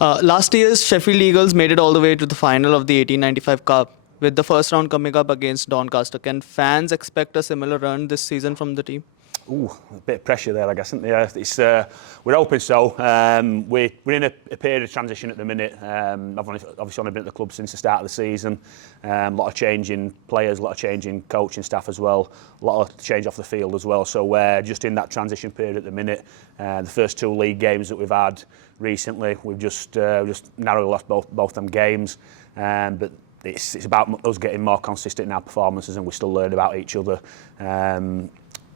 Last year's Sheffield Eagles made it all the way to the final of the 1895 Cup, with the first round coming up against Doncaster. Can fans expect a similar run this season from the team? Ooh, a bit of pressure there, I guess, isn't there? It's, we're hoping so. We're in a period of transition at the minute. I've obviously only been at the club since the start of the season. A lot of change in players, a lot of change in coaching staff as well, a lot of change off the field as well. So we're just in that transition period at the minute. The first two league games that we've had recently, we've just narrowly lost both them games. But it's about us getting more consistent in our performances, and we still learn about each other.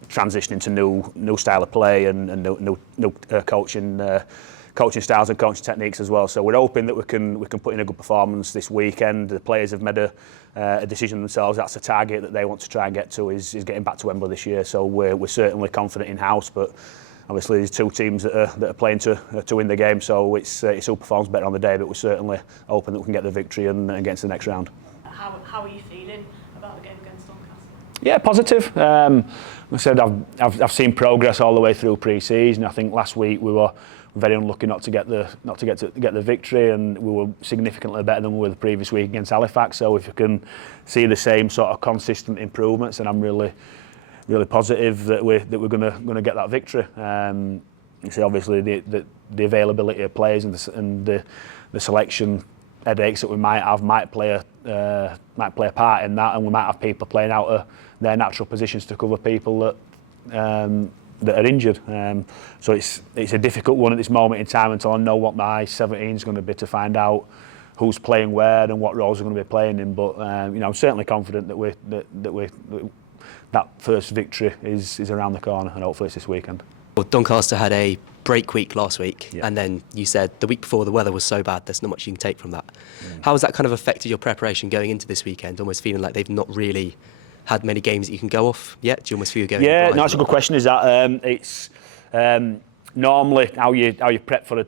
Transitioning to new style of play and new coaching styles and coaching techniques as well. So we're hoping that we can put in a good performance this weekend. The players have made a decision themselves. That's a target that they want to try and get to, is getting back to Wembley this year. So we're certainly confident in house, but obviously there's two teams that are playing to win the game. So it's who performs better on the day. But we're certainly hoping that we can get the victory and get into the next round. How are you feeling about the game against Doncaster? Yeah, positive. I said I've seen progress all the way through pre-season. I think last week we were very unlucky not to get the victory, and we were significantly better than we were the previous week against Halifax. So if you can see the same sort of consistent improvements, then I'm really positive that we're going to get that victory. You see, obviously the availability of players and the selection headaches that we might play a part in that, and we might have people playing out of their natural positions to cover people that are injured. So it's a difficult one at this moment in time until I know what my 17 is going to be, to find out who's playing where and what roles we're going to be playing in. But I'm certainly confident that first victory is around the corner, and hopefully it's this weekend. Well, Doncaster had a break week last week, yeah. And then you said the week before the weather was so bad there's not much you can take from that. How has that kind of affected your preparation going into this weekend, almost feeling like they've not really had many games that you can go off yet? Do you almost feel you're going? Yeah, no, that's a good question. Is that it's normally how you prep for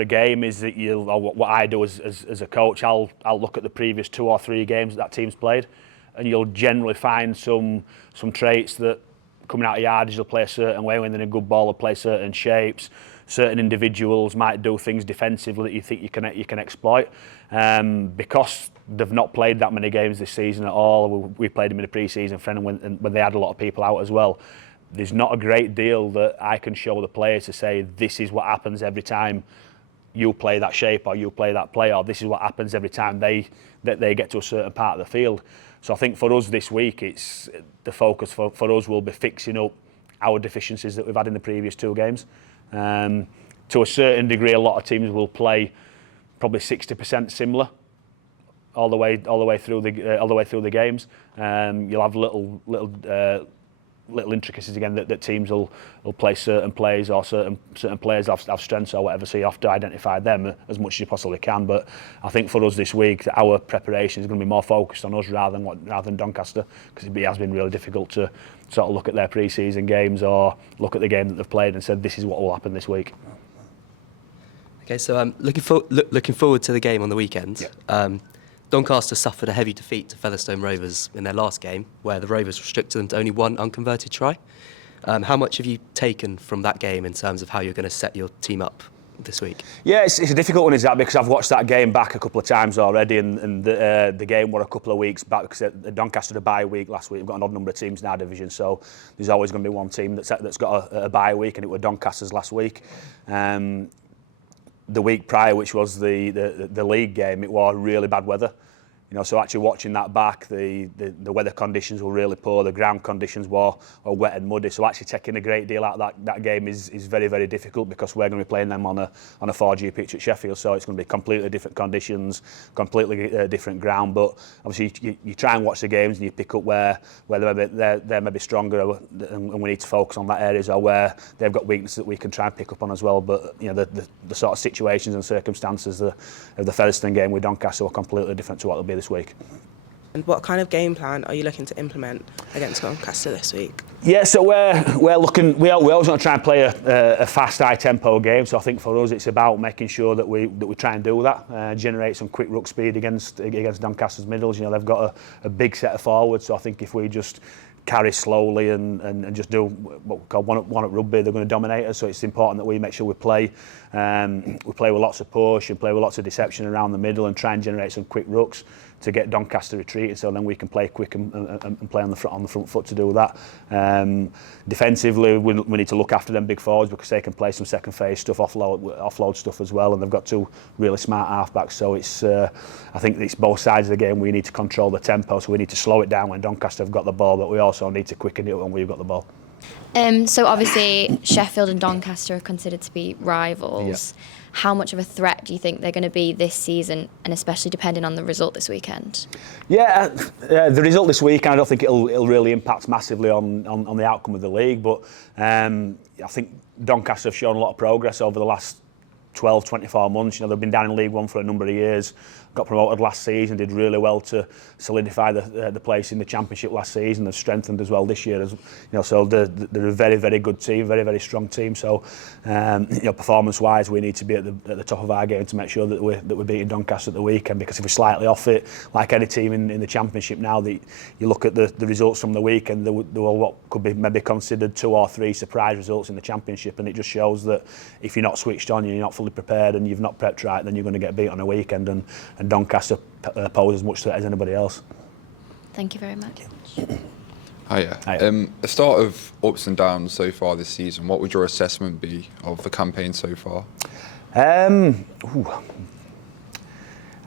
a game is that what I do as a coach, I'll look at the previous 2 or 3 games that team's played, and you'll generally find some traits that coming out of yardage will play a certain way, when they're in a good ball they'll play certain shapes. Certain individuals might do things defensively that you think you can exploit. Because they've not played that many games this season at all. We played them in a pre-season friend when they had a lot of people out as well. There's not a great deal that I can show the players to say this is what happens every time you play that shape or you play that play, or this is what happens every time they get to a certain part of the field. So I think for us this week, it's the focus for us will be fixing up our deficiencies that we've had in the previous 2 games. To a certain degree, a lot of teams will play probably 60% similar all the way through the games. You'll have little intricacies again that teams will play certain plays, or certain players have strengths or whatever, so you have to identify them as much as you possibly can. But I think for us this week, our preparation is going to be more focused on us rather than Doncaster, because it has been really difficult to sort of look at their pre-season games or look at the game that they've played and said this is what will happen this week. Okay, so looking forward to the game on the weekend. Yeah. Doncaster suffered a heavy defeat to Featherstone Rovers in their last game, where the Rovers restricted them to only 1 unconverted try. How much have you taken from that game in terms of how you're going to set your team up this week? Yeah, it's a difficult one, is that, because I've watched that game back a couple of times already, and the game were a couple of weeks back, because Doncaster had a bye week last week. We've got an odd number of teams in our division, so there's always going to be one team that's got a bye week, and it was Doncaster's last week. The week prior, which was the league game, it was really bad weather. So actually watching that back, the weather conditions were really poor, the ground conditions were wet and muddy. So actually taking a great deal out of that game is very, very difficult, because we're going to be playing them on a 4G pitch at Sheffield. So it's going to be completely different conditions, completely different ground. But obviously you try and watch the games and you pick up where they're maybe stronger, and we need to focus on that areas, or where they've got weaknesses that we can try and pick up on as well. But the sort of situations and circumstances of the Featherstone game with Doncaster were completely different to what they'll be this week. And what kind of game plan are you looking to implement against Doncaster this week? Yeah, so we're looking. We always want to try and play a fast, high tempo game. So I think for us, it's about making sure that we try and do that, generate some quick ruck speed against Doncaster's middles. They've got a big set of forwards. So I think if we just carry slowly and just do what we call one at rugby. They're going to dominate us, so it's important that we make sure we play with lots of push and play with lots of deception around the middle and try and generate some quick rucks to get Doncaster retreated, so then we can play quick and play on the front foot to do that. Defensively, we need to look after them big forwards because they can play some second phase stuff, offload stuff as well, and they've got two really smart halfbacks. So it's I think it's both sides of the game. We need to control the tempo, so we need to slow it down when Doncaster have got the ball, but we also need to quicken it when we've got the ball. So obviously Sheffield and Doncaster are considered to be rivals. Yeah. How much of a threat do you think they're going to be this season, and especially depending on the result this weekend? Yeah, the result this week, I don't think it'll really impact massively on the outcome of the league, but I think Doncaster have shown a lot of progress over the last 12, 24 months. You know, they've been down in League One for a number of years, got promoted last season, did really well to solidify the place in the Championship last season. They've strengthened as well this year, as you know. So they're a very, very good team, very, very strong team. So performance-wise, we need to be at the top of our game to make sure that we're beating Doncaster at the weekend. Because if we're slightly off it, like any team in the Championship now, you look at the results from the weekend, there were what could be maybe considered 2 or 3 surprise results in the Championship, and it just shows that if you're not switched on, you're not fully prepared, and you've not prepped right, then you're going to get beat on a weekend. And Doncaster pose as much threat as anybody else. Thank you very much. Hiya. Hiya. The start of ups and downs so far this season, what would your assessment be of the campaign so far? I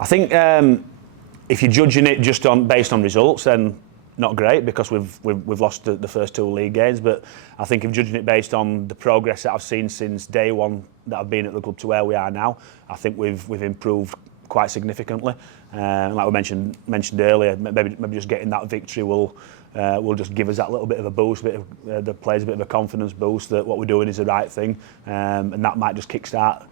think if you're judging it just based on results, then not great, because we've lost the first 2 league games. But I think if judging it based on the progress that I've seen since day one that I've been at the club to where we are now, I think we've improved quite significantly. Like we mentioned earlier, maybe just getting that victory will just give us that little bit of a boost, the players a bit of a confidence boost that what we're doing is the right thing, and that might just kickstart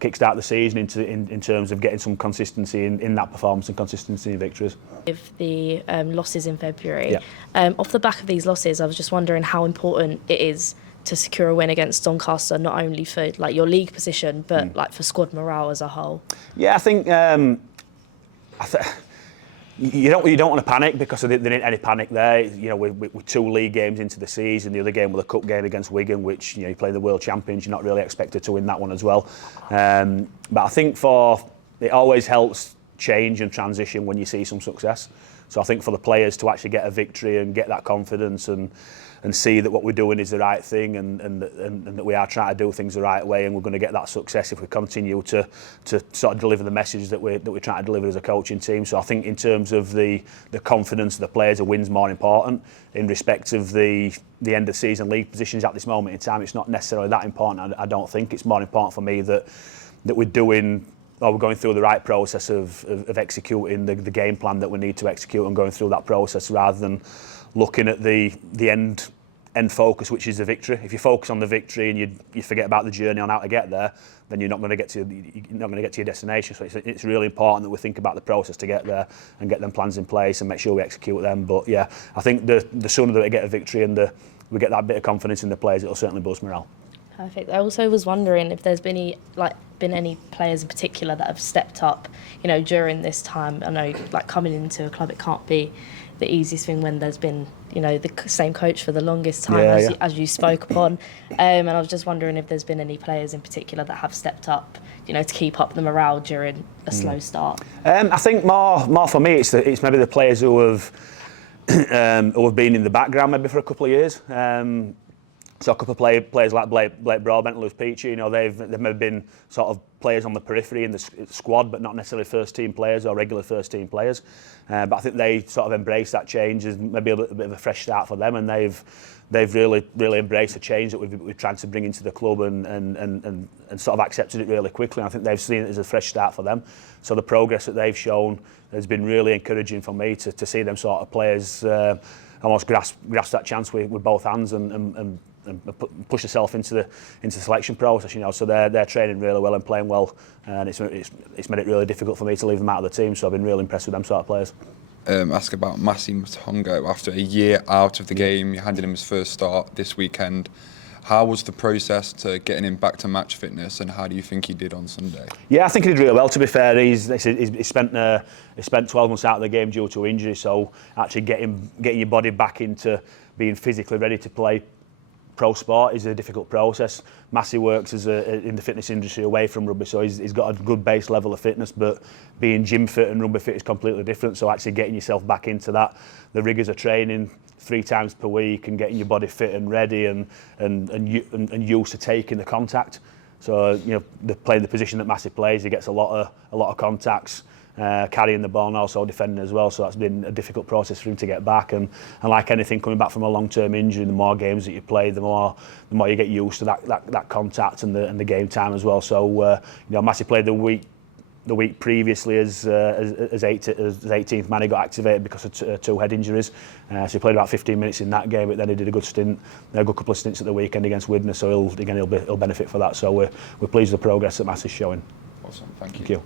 the season in terms of getting some consistency in that performance and consistency in victories. With the losses in February, Yeah. off the back of these losses, I was just wondering how important it is to secure a win against Doncaster, not only for like your league position, but like for squad morale as a whole. Yeah, I think you don't want to panic, because there isn't any panic there. You know, we're 2 league games into the season. The other game was a cup game against Wigan, which, you know, you play the World Champions. You're not really expected to win that one as well. But I think it always helps change and transition when you see some success. So I think for the players to actually get a victory and get that confidence and see that what we're doing is the right thing, and that we are trying to do things the right way, and we're going to get that success if we continue to sort of deliver the message that we're trying to deliver as a coaching team. So I think in terms of the confidence of the players, a win's more important. In respect of the end of season league positions at this moment in time, it's not necessarily that important. I don't think it's more important for me that we're going through the right process of executing the game plan that we need to execute, and going through that process rather than looking at the end focus, which is the victory. If you focus on the victory and you forget about the journey on how to get there, then you're not going to get to your destination. So it's really important that we think about the process to get there and get them plans in place and make sure we execute them. But yeah, I think the sooner that we get a victory and we get that bit of confidence in the players, it'll certainly boost morale. Perfect. I also was wondering if there's been any players in particular that have stepped up, you know, during this time. I know, like, coming into a club, it can't be the easiest thing when there's been, you know, the same coach for the longest time, as you spoke upon. And I was just wondering if there's been any players in particular that have stepped up, you know, to keep up the morale during a slow start. I think more for me, it's maybe the players who have been in the background maybe for a couple of years. So a couple of players like Blake Broadbent and Lewis Peachy, you know, they've maybe been sort of players on the periphery in the squad, but not necessarily first team players or regular first team players. But I think they sort of embraced that change as maybe a bit of a fresh start for them, and they've really embraced the change that we've tried to bring into the club and sort of accepted it really quickly. And I think they've seen it as a fresh start for them. So the progress that they've shown has been really encouraging for me to see them sort of players almost grasp that chance with both hands and push yourself into the selection process, you know. So they're training really well and playing well, and it's made it really difficult for me to leave them out of the team. So I've been really impressed with them sort of players. Ask about Massi Mutongo. After a year out of the game, you handed him his first start this weekend. How was the process to getting him back to match fitness, and how do you think he did on Sunday? Yeah, I think he did really well, to be fair. He spent 12 months out of the game due to injury, so actually getting your body back into being physically ready to play pro sport is a difficult process. Massey works in the fitness industry away from rugby, so he's got a good base level of fitness, but being gym fit and rugby fit is completely different. So actually getting yourself back into that, the rigours of training 3 times per week and getting your body fit and ready and used to taking the contact. So playing the position that Massey plays, he gets a lot of contacts. Carrying the ball and also defending as well, so that's been a difficult process for him to get back, and like anything, coming back from a long-term injury, the more games that you play, the more you get used to that contact and the game time as well. So Massey played the week previously as 18th man. He got activated because of 2 head injuries, so he played about 15 minutes in that game, but then he did a good couple of stints at the weekend against Widnes, so he'll benefit for that. So we're pleased with the progress that Massey's showing. Awesome, thank you.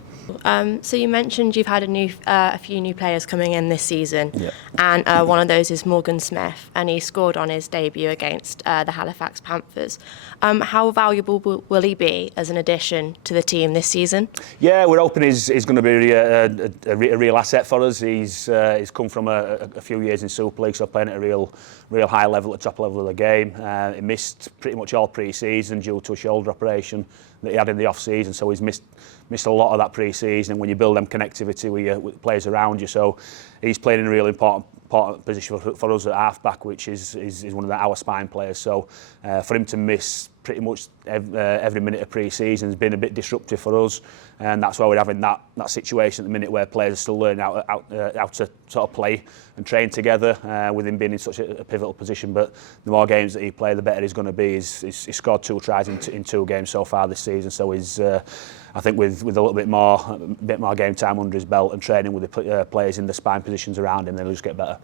So you mentioned you've had a few new players coming in this season, Yeah. and one of those is Morgan Smith, and he scored on his debut against the Halifax Panthers. How valuable will he be as an addition to the team this season? Yeah, we're hoping he's going to be a real asset for us. He's come from a few years in Super League, so playing at a real high level, at the top level of the game. He missed pretty much all pre-season due to a shoulder operation that he had in the off-season, so he's missed a lot of that pre-season, and when you build them connectivity with players around you, so he's playing in a really important position for us at half-back, which is one of our spine players. So for him to miss pretty much every minute of pre-season has been a bit disruptive for us, and that's why we're having that situation at the minute where players are still learning how to sort of play and train together with him being in such a pivotal position. But the more games that he plays, the better he's going to be. He's scored 2 tries in 2 games so far this season, so he's I think with a little bit more game time under his belt and training with the players in the spine positions around him, then he'll just get better.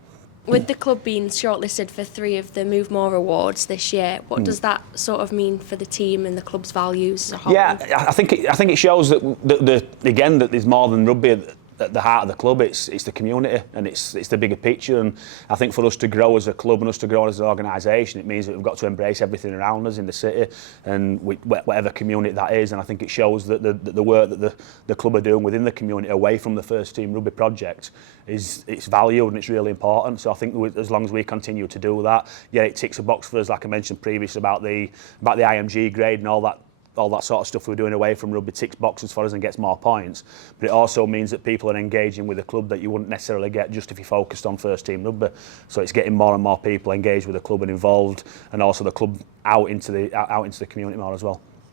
With the club being shortlisted for 3 of the Move More awards this year, what does that sort of mean for the team and the club's values as a whole? Yeah, I think it shows that again that there's more than rugby at the heart of the club. It's the community, and it's the bigger picture. And I think for us to grow as a club and us to grow as an organisation, it means that we've got to embrace everything around us in the city and whatever community that is. And I think it shows that the work that the club are doing within the community away from the first team rugby project it's valued and it's really important. So I think as long as we continue to do that, yeah, it ticks a box for us, like I mentioned previously about the IMG grade and all that sort of stuff we're doing away from rugby ticks boxes for us and gets more points. But it also means that people are engaging with the club that you wouldn't necessarily get just if you focused on first team rugby. So it's getting more and more people engaged with the club and involved, and also the club out into the community more as well.